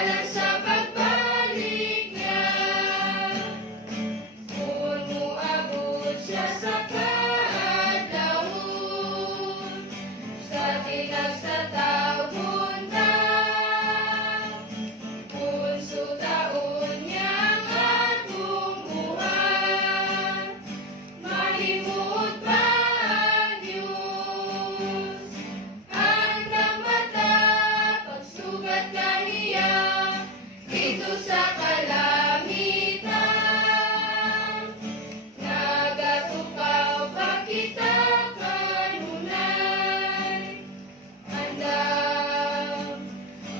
alang sa pagbalik niya. Kung muabot siya sa kaadlawon, sa tinag sa taon na, kung sutaon niyang atong buhat, mahimut pa ang Diyos. Ang mata pagsugat kaniya dito sa kalangitan, nagatukaw pa kita kanunay. Andam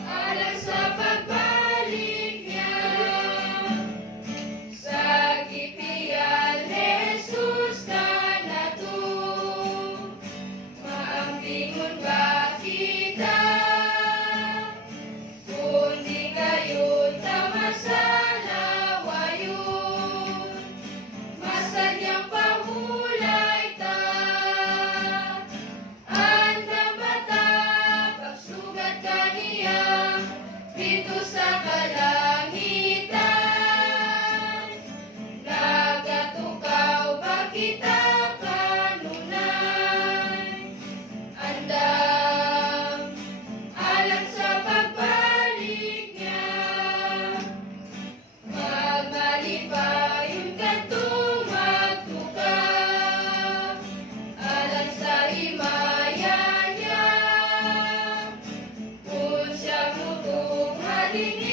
alang sa pagbalik niya, sa gitian Jesus ka nato, maampingon ba kita? Kundi kayo'y tama sa lawayon, masadyang pahulay ta. Andam bata pagsugat kaniya dito sa kalangitan, nagatukaw ba kita kanunay. Andam alang sa pagbalik niya, magmalipayon kantong magtukaw alang sa himaya niya. Kung siya mutong halingin